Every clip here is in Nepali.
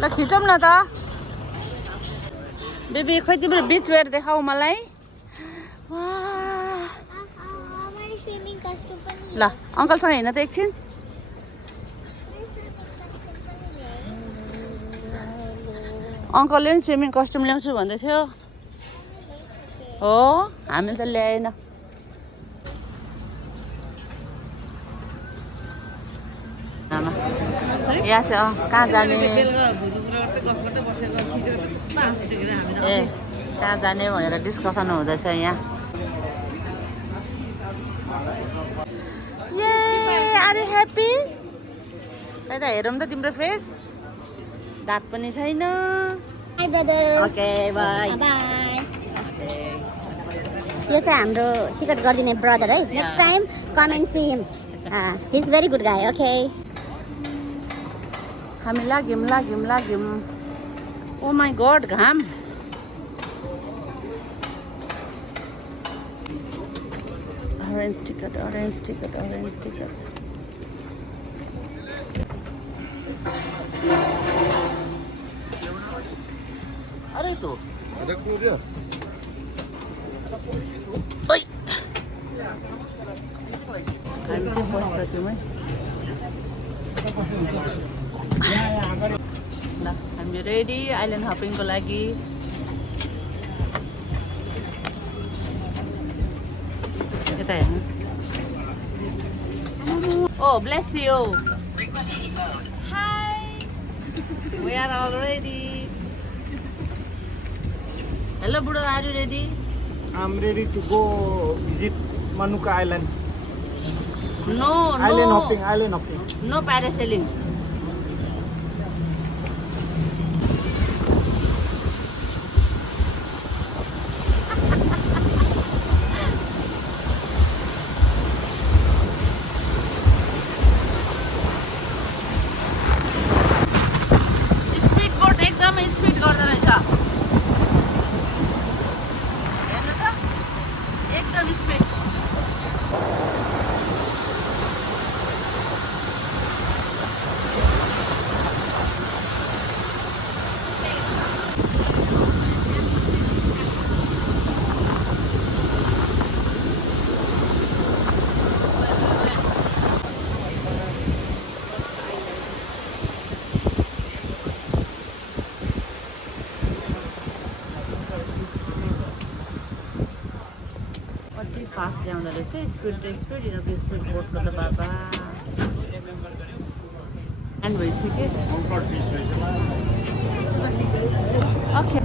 ल खिचौँ न त बेबी खोइ तिम्रो बिच वेयर देखाऊ मलाई ल अङ्कलसँग हिँड्न त एकछिन अङ्कलले पनि स्विमिङ कस्ट्युम ल्याउँछु भन्दै थियो हो हामीले त ल्याएन यहाँ चाहिँ कहाँ जाने ए कहाँ जाने भनेर डिस्कसन हुँदैछ यहाँ ए आर यु ह्याप्पी खै त हेरौँ त तिम्रो फेस दाँत पनि छैन Hi brother. Okay by Bye. यो चाहिँ हाम्रो टिकट गरिदिने ब्रदर है next time come and see him he is very good गाई ओके हामी लाग्यौँ ओ माई गड घाम ऑरेंज टिकट अरे तो देखो दिया ओइ हामी चाहिँ बसिसक्यौँ है ल हामी रेडी आइल्यान्ड हपिङको लागि यता हेर्नु oh bless you hi we are all ready hello बुढो are you ready I'm ready to go visit Manuka Island. No Island hopping. No parasailing speed boat एकदमै स्पिड गर्दो रहेछ हेर्नु त एकदम स्पिड कति फास्ट ल्याउँदो रहेछ स्पिड त स्पिड यिनीहरूको स्पिड बोटको त बाबा एन्ड भइसक्यो ओके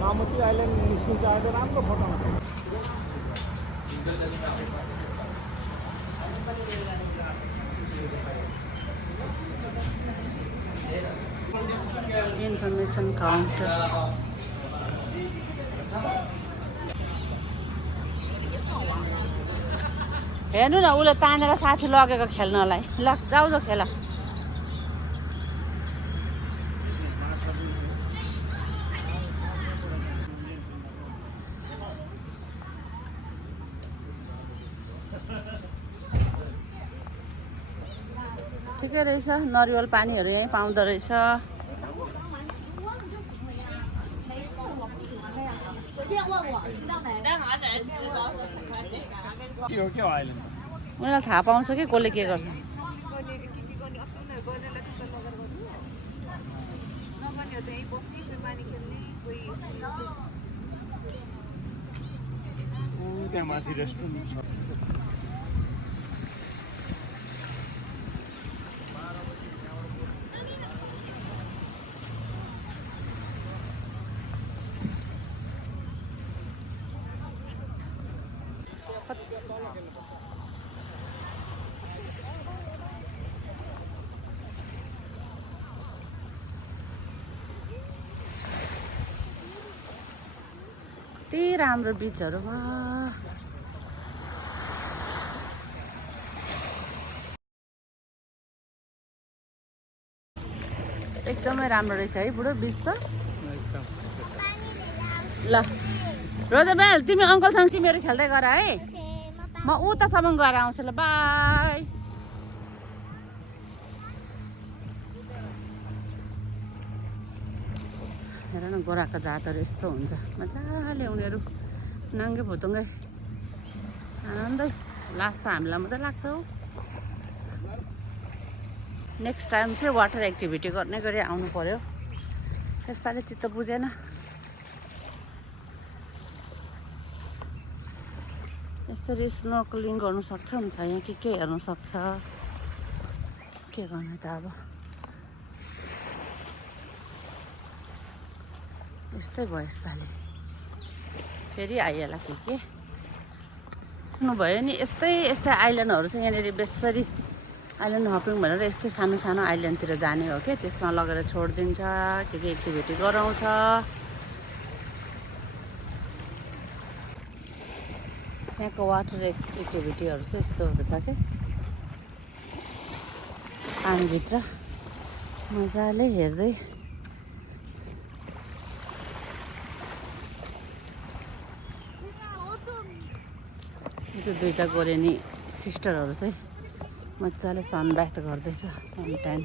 Mamati Island निस्किनु चाहेको राम्रो फोटो आउँछ इन्फर्मेसन काउन्टर हेर्नु न उसले तानेर साथी लगेको खेल्नलाई ल जाऊ त खेल ठिकै रहेछ नरिवल पानीहरू यहीँ पाउँदो रहेछ यो के हो आइल्यान्ड उनीहरूलाई थाहा पाउँछ कि कसले के गर्छ त्यहाँ माथि रेस्टुरेन्ट छ कति राम्रो बिचहरू वा एकदमै राम्रो रहेछ है बुढो बिच त ल रोजेबेल तिमी अङ्कलसँग तिमीहरू खेल्दै गर है म उतासम्म गएर आउँछु ल बाई हेर न गोराको जातहरू यस्तो हुन्छ मजाले उनीहरू नाङ्गे भुतुङ्गै आनन्दै लाग्छ हामीलाई मात्रै लाग्छ हौ नेक्स्ट टाइम चाहिँ वाटर एक्टिभिटी गर्ने गरी आउनु पर्यो यसपालि चित्त बुझेन यसरी स्नोर्कलिङ गर्नु सक्छ नि त यहाँ के हेर्नु सक्छ के गर्ने त अब यस्तै भयो यसपालि फेरि आइएला के भयो नि यस्तै आइल्यान्डहरू चाहिँ यहाँनिर बेसरी आइल्यान्ड हपिङ भनेर यस्तै सानो सानो आइल्यान्डतिर जाने हो क्या त्यसमा लगेर छोडिदिन्छ के एक्टिभिटी गराउँछ यहाँको वाटर एक्टिभिटीहरू चाहिँ यस्तोहरू छ क्या पानीभित्र मजाले हेर्दै त्यो दुईटा गोरेनी सिस्टरहरू चाहिँ मजाले सनबाथ गर्दैछ सन ट्यान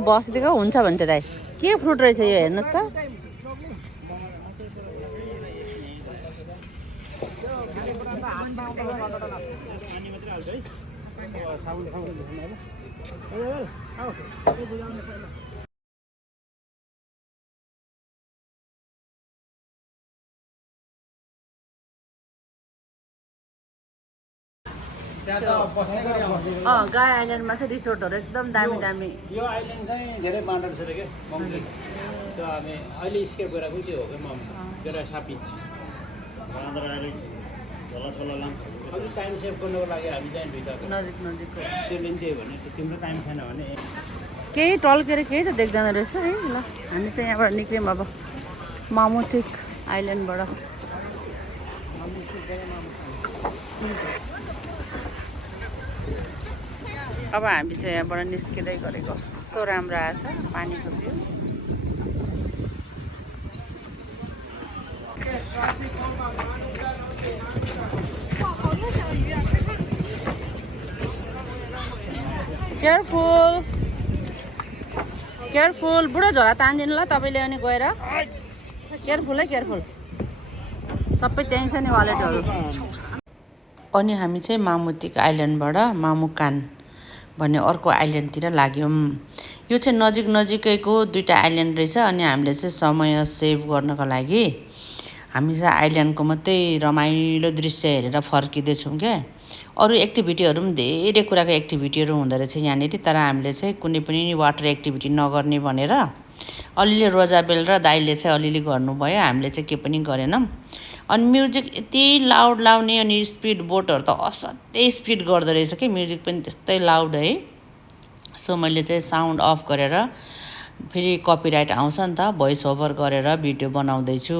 बसिदिएको हुन्छ भने त दाइ के फ्रुट रहेछ यो हेर्नुहोस् त गाई आइल्यान्डमा चाहिँ रिसोर्टहरू एकदम दामी दामी यो आइल्यान्ड चाहिँ धेरै बाँडेर छ क्या मम्मी त्यो हामी अहिले स्केप गरेको त्यो हो क्या मम्मी एउटा सापी बाँदर आएर झोलासोला लान्छ अलिक टाइम सेभ गर्नुको लागि हामी चाहिँ भित्र नजिक त्यसले पनि त्यही भने तिम्रो टाइम छैन भने केही टल्केर केही त देख्दैन रहेछ है ल हामी चाहिँ यहाँबाट निक्ल्यौँ अब मामुटिक आइल्यान्डबाट अब हामी चाहिँ यहाँबाट निस्किँदै गरेको कस्तो राम्रो आएछ पानीको भ्यू केयरफुल बुढो झोला तानिदिनु ल तपाईँले अनि गएर केयरफुल सबै त्यहीँ छ नि वालेटहरू अनि हामी चाहिँ मामुतिक आइल्यान्डबाट मामुकान भन्ने अर्को आइल्यान्डतिर लाग्यौँ यो चाहिँ नजिकैको दुईटा आइल्यान्ड रहेछ अनि हामीले चाहिँ समय सेभ गर्नको लागि हामी चाहिँ आइल्यान्डको मात्रै रमाइलो दृश्य हेरेर फर्किँदैछौँ क्या अरू एक्टिभिटीहरू पनि धेरै कुराको एक्टिभिटीहरू हुँदो रहेछ यहाँनिर तर हामीले चाहिँ कुनै पनि वाटर एक्टिभिटी नगर्ने भनेर अलिअलि रोजाबेल र दाइले चाहिँ अलिअलि गर्नुभयो हामीले चाहिँ के पनि गरेनौँ अनि म्युजिक यति लाउड लाउने अनि स्पिड बोटहरू त असाध्यै स्पिड गर्दो रहेछ कि म्युजिक पनि त्यस्तै लाउड है सो मैले चाहिँ साउन्ड अफ गरेर फेरि कपिराइट आउँछ नि त भोइस ओभर गरेर भिडियो बनाउँदैछु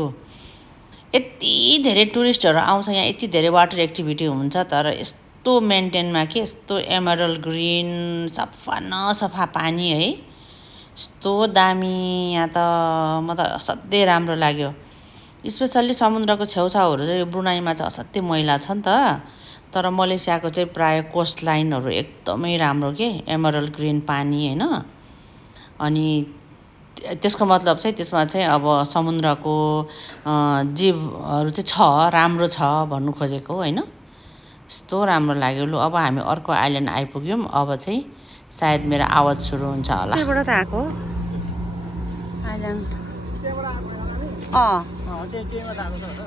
यति धेरै टुरिस्टहरू आउँछ यहाँ यति धेरै वाटर एक्टिभिटी हुन्छ तर यस्तो मेन्टेनमा के यस्तो एमरल्ड ग्रिन सफा न सफा पानी है यस्तो दामी यहाँ त म त असाध्यै राम्रो लाग्यो स्पेसल्ली समुद्रको छेउछाउहरू चाहिँ यो ब्रुनाईमा चाहिँ असाध्यै मैला छ नि त तर मलेसियाको चाहिँ प्रायः कोस्ट लाइनहरू एकदमै राम्रो के एमरल्ड ग्रिन पानी होइन अनि त्यसको मतलब चाहिँ त्यसमा चाहिँ अब समुद्रको जीवहरू चाहिँ छ राम्रो छ भन्नु खोजेको होइन यस्तो राम्रो लाग्यो लु अब हामी अर्को आइल्यान्ड आइपुग्यौँ अब चाहिँ सायद मेरो आवाज सुरु हुन्छ होला त्यहीबाट त आएको आइल्यान्ड त्यहीमा भएको छ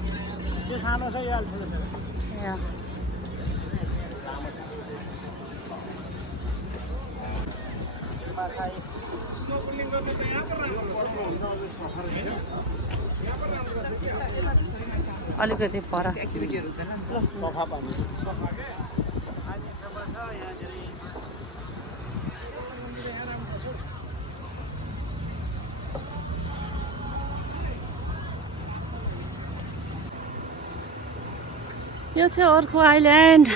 त्यो सानो छ यो ठुलो छ अलिकति पर सफा पानी यो चाहिँ अर्को आइल्यान्ड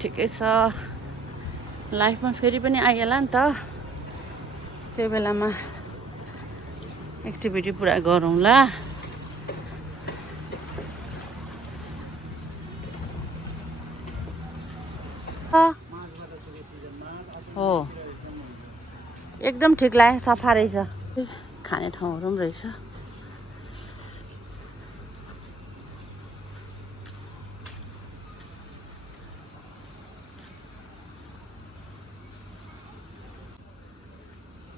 ठिकै छ लाइफमा फेरि पनि आइहाल्ला नि त त्यो बेलामा एक्टिभिटी पुरा गरौँला हो एकदम ठिक लाग्यो सफा रहेछ खाने ठाउँहरू पनि रहेछ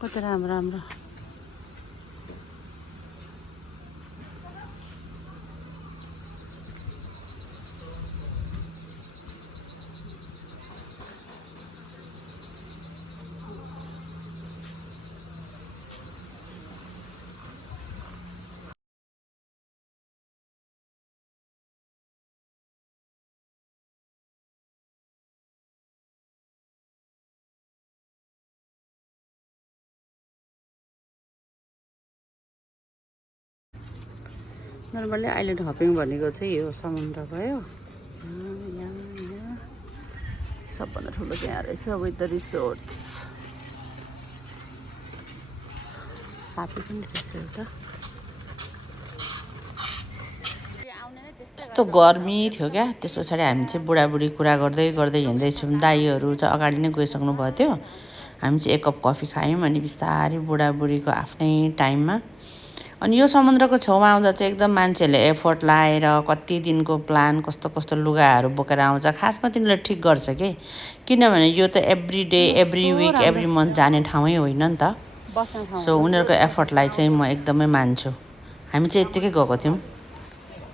कति राम्रो राम्रो नर्मली आइल्यान्ड हपिङ भनेको चाहिँ यो समुद्र भयो यहाँ सबभन्दा ठुलो त्यहाँ रहेछ विथ द रिसोर्ट साथी पनि रहेछ एउटा यस्तो गर्मी थियो क्या त्यस पछाडि हामी चाहिँ बुढाबुढी कुरा गर्दै गर्दै हिँड्दैछौँ दाइहरू चाहिँ अगाडि नै गइसक्नु भएको थियो हामी चाहिँ एक कप कफी खायौँ अनि बिस्तारै बुढाबुढीको आफ्नै टाइममा अनि यो समुद्रको छेउमा आउँदा चाहिँ एकदम मान्छेहरूले एफोर्ट लाएर कति दिनको प्लान कस्तो कस्तो लुगाहरू बोकेर आउँछ खासमा तिनीहरूले ठिक गर्छ कि किनभने यो त every day every week every month जाने ठाउँै होइन नि त सो उनीहरूको एफोर्टलाई चाहिँ म एकदमै मान्छु हामी चाहिँ यत्तिकै गएको थियौँ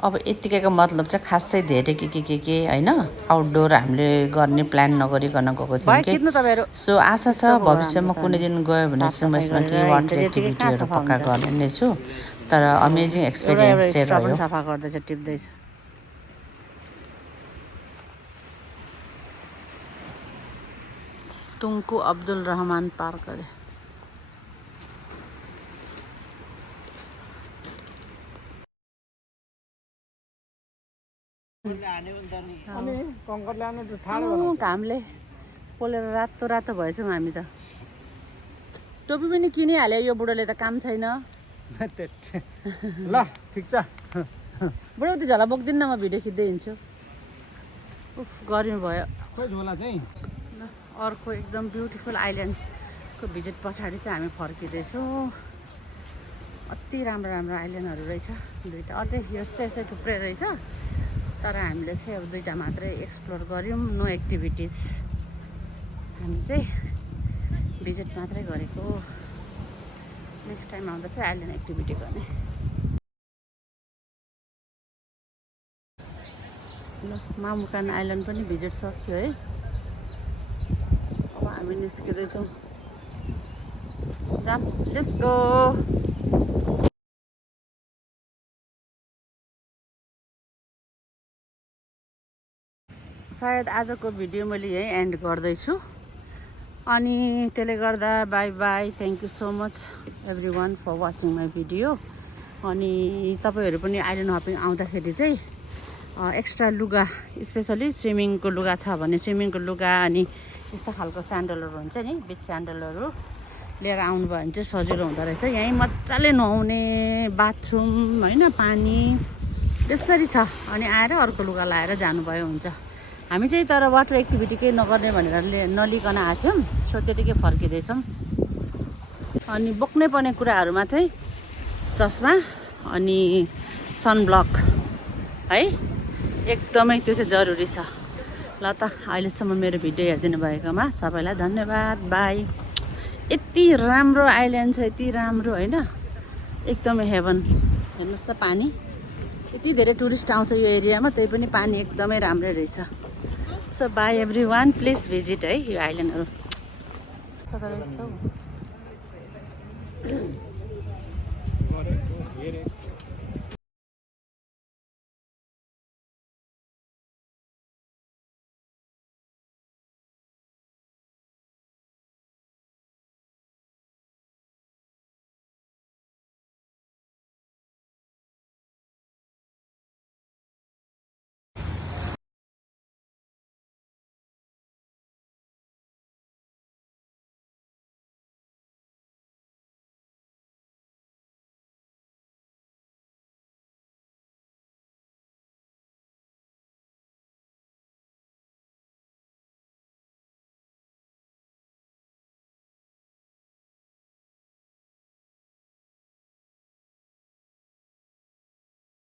अब यत्तिकैको मतलब चाहिँ खासै धेरै के होइन आउटडोर हामीले गर्ने प्लान नगरिकन गएको थियौँ कि सो आशा छ भविष्यमा कुनै दिन गयो भने चाहिँ यसमा केही वाटर एक्टिभिटीहरू पक्का गर्ने नै छु तर अमेजिङ एक्सपिरियन्स चाहिँ रह्यो सफा गर्दैछ टिप्दैछ तुङकु अब्दुल रहमान पार्क अरे घामले पोलेर रातो रातो भएछौँ हामी त टोपी पनि किनिहाल्यो यो बुढोले त काम छैन ल ठिक छ बुढो उति झोला बोक्दिनँ म भिडियो खिच्दै हिँड्छु उफ गर्मी भयो खोइ झोला चाहिँ अर्को एकदम ब्युटिफुल आइल्यान्डको भिजिट पछाडि चाहिँ हामी फर्किँदैछौँ अति राम्रो राम्रो आइल्यान्डहरू रहेछ दुईवटा अझै यस्तै यस्तै थुप्रै रहेछ तर हामीले चाहिँ अब दुईवटा मात्रै एक्सप्लोर गऱ्यौँ नो एक्टिभिटिज हामी चाहिँ भिजिट मात्रै गरेको नेक्स्ट टाइम आउँदा चाहिँ आइल्यान्ड एक्टिभिटी गर्ने ल मामुकान आइल्यान्ड पनि भिजिट सक्यो है अब हामी निस्किँदैछौँ जाम लेट्स गो सायद आजको भिडियो मैले यहीँ एन्ड गर्दैछु अनि त्यसले गर्दा bye bye thank you so much everyone for watching my video अनि तपाईँहरू पनि आइल्यान्ड हपिङ आउँदाखेरि चाहिँ एक्स्ट्रा लुगा स्पेसली स्विमिङको लुगा छ भने स्विमिङको लुगा अनि यस्तो खालको स्यान्डलहरू हुन्छ नि बिच स्यान्डलहरू लिएर आउनुभयो भने चाहिँ सजिलो हुँदो रहेछ यहीँ मजाले नुहाउने बाथरुम होइन पानी त्यसरी छ अनि आएर अर्को लुगा लाएर जानुभयो हुन्छ हामी चाहिँ तर वाटर एक्टिभिटी केही नगर्ने भनेर नलिकन आएको थियौँ सो त्यतिकै फर्किँदैछौँ अनि बोक्नै पर्ने कुराहरूमा चाहिँ चस्मा अनि सनब्लक है एकदमै त्यो चाहिँ जरुरी छ ल त अहिलेसम्म मेरो भिडियो हेरिदिनु भएकोमा सबैलाई धन्यवाद बाई यति राम्रो आइल्यान्ड छ यति राम्रो होइन एकदमै हेभन हेर्नुहोस् त पानी यति धेरै टुरिस्ट आउँछ यो एरियामा त्यही पनि पानी एकदमै राम्रै रहेछ so by every one please visit है यो आइल्यान्डहरू